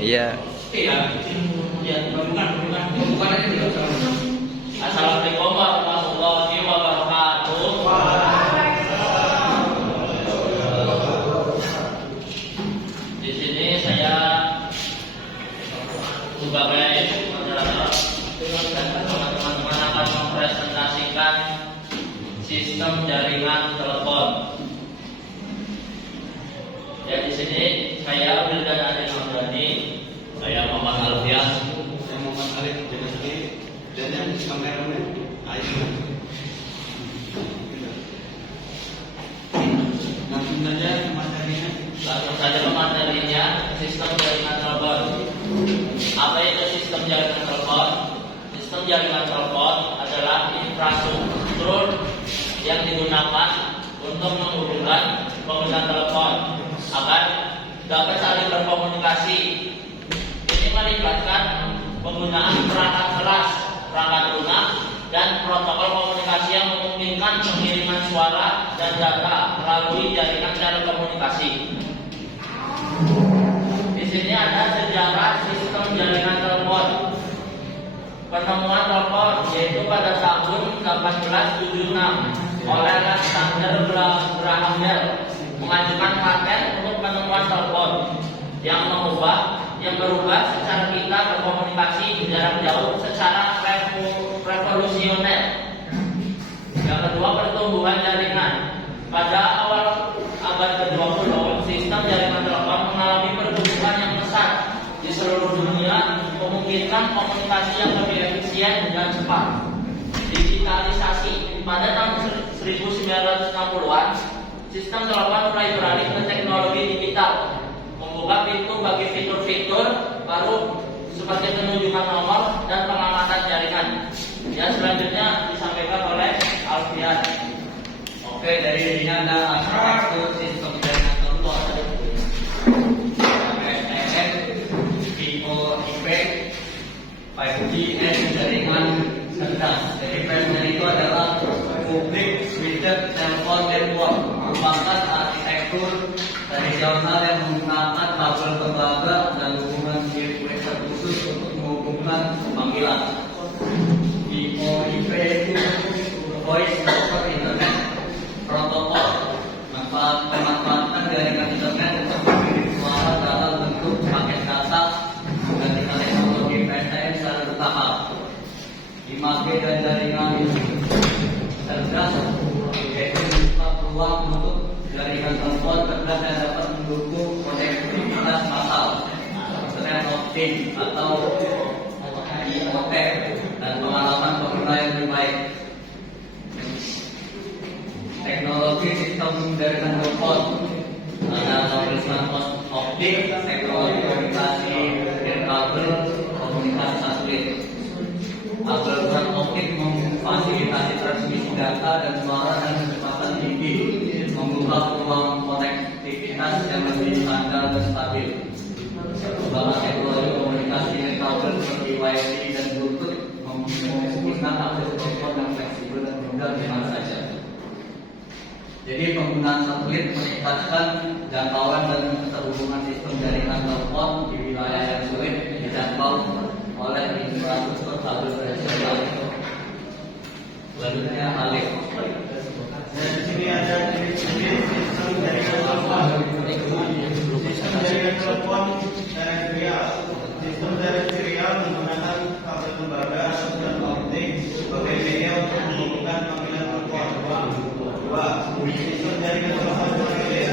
Iya. Iya. Ya, bukan ini tidak sama. Assalamualaikum warahmatullahi wabarakatuh. Di sini saya sebagai moderator dan teman-teman akan mempresentasikan sistem jaringan telepon. Ya, di sini saya Wildan Adil Hamdani, saya Muhammad Alfian, saya Muhammad Alif Jenazli, dan yang kameramen Aisyah. Langsung saja materinya. Langsung saja ke materinya, sistem jaringan telepon. Apa itu sistem jaringan telepon? Sistem jaringan telepon adalah infrastruktur yang digunakan untuk menghubungkan pengguna telepon agar dapat saling berkomunikasi. Ini melibatkan penggunaan perangkat keras, perangkat lunak, dan protokol komunikasi yang memungkinkan pengiriman suara dan data melalui jaringan telekomunikasi. Di sini ada sejarah sistem jaringan telepon. Penemuan telepon yaitu pada tahun 1876 oleh Alexander Graham Bell mengajukan paten untuk penemuan telepon yang berubah secara kita berkomunikasi jarak jauh secara revolusioner. Yang kedua, pertumbuhan jaringan. Pada awal abad ke-20, sistem jaringan telepon mengalami pertumbuhan yang pesat di seluruh dunia, memungkinkan komunikasi yang lebih efisien dan cepat. Digitalisasi. Pada tahun 1960-an, sistem telepon mulai beralih ke teknologi digital, membuka pintu bagi fitur-fitur baru seperti penunjukan nomor dan pengamatan jaringan. Yang selanjutnya disampaikan oleh Alfian. Oke, dari sini ada arsitektur sistem jaringan telepon. PSTN, VoIP, 5G, dan jaringan cerdas. Jadi PSTN itu adalah Public Switched Telephone Network, merupakan arsitektur tradisional yang menggunakan kabel tembaga dan hubungan sirkuit khusus untuk menghubungkan panggilan. VoIP itu Voice over Internet Protokol, memanfaatkan jaringan internet untuk mengirim suara dalam bentuk paket data dengan teknologi PSTN secara bertahap. 5G dan jaringan cerdas yaitu membuka peluang untuk jaringan telepon cerdas yang dapat mendukung konektivitas massal, Internet of Things atau IoT, dan pengalaman pengguna yang lebih baik. Teknologi sistem jaringan telepon ada tulisan optik, teknologi komunikasi kabel, komunikasi satelit. Kabel optik memfasilitasi transmisi data dan suara dan kecepatan tinggi, membuka peluang konektivitas yang lebih andal dan stabil. Perkembangan teknologi komunikasi kabel seperti Wi-Fi dan Bluetooth memungkinkan akses telepon yang fleksibel dan mudah di mana saja. Jadi penggunaan satelit meningkatkan jangkauan dan keterhubungan sistem jaringan telepon di wilayah yang sulit dijangkau oleh infrastruktur kabel tradisional. Selanjutnya Alif. Dan di sini ada ciri-ciri sistem jaringan telepon. Sistem jaringan telepon terestrial. Sistem terestrial menggunakan kabel tembaga dan optik sebagai media untuk menghubungkan panggilan telepon. Dua, sistem jaringan telepon satelit.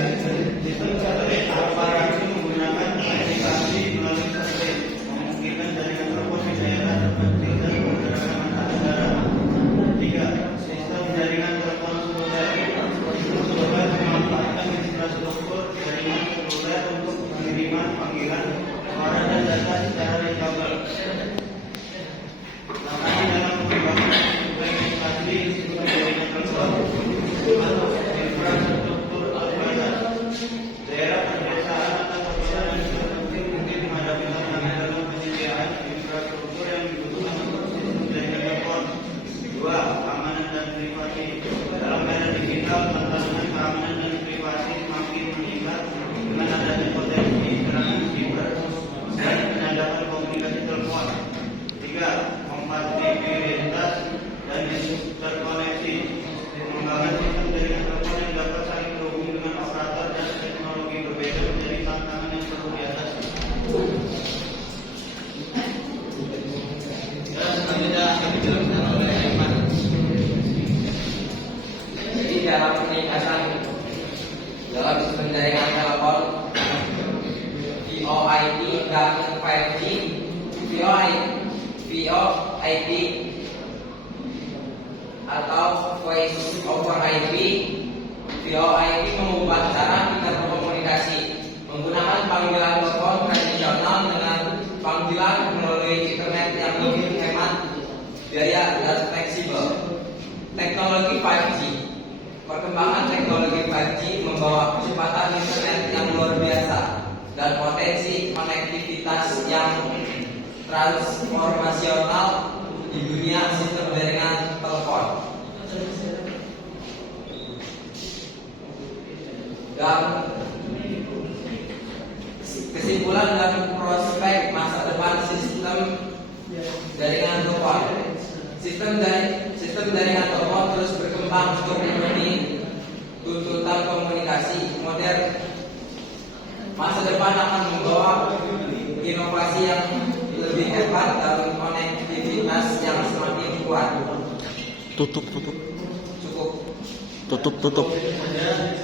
Sistem satelit operasi menggunakan komunikasi melalui satelit, memungkinkan jaringan telepon di daerah terpencil dan menggunakan antar negara. Tiga, sistem jaringan telepon seluler. Sistem seluler memanfaatkan infrastruktur jaringan seluler untuk pengiriman panggilan, suara dan data secara kabel. Makanya dalam pengembangan implementasi sistem jaringan telepon atau infrastruktur urban, daerah pedesaan atau perkotaan yang terpencil mungkin menghadapi tantangan dalam penyediaan infrastruktur yang dibutuhkan untuk sistem jaringan telepon. Dua, keamanan dan privasi. Dalam era digital, tantangan keamanan dan privasi semakin meningkat dengan adanya potensi serangan siber dan VoIP dan 5G. VoIP atau Voice over IP. VoIP mengubah cara kita berkomunikasi menggunakan panggilan telepon tradisional dengan panggilan melalui internet yang lebih hemat biaya dan fleksibel. Teknologi 5G. Perkembangan teknologi 5G membawa kecepatan internet yang luar biasa dan potensi konektivitas yang transformasional di dunia sistem jaringan telepon. Dan kesimpulan dan prospek masa depan sistem jaringan telepon. Sistem jaringan telepon terus berkembang untuk memenuhi tuntutan komunikasi modern. Masa depan akan membawa inovasi yang lebih hebat dan konektivitas yang semakin kuat. Tutup. Cukup. Tutup. Saja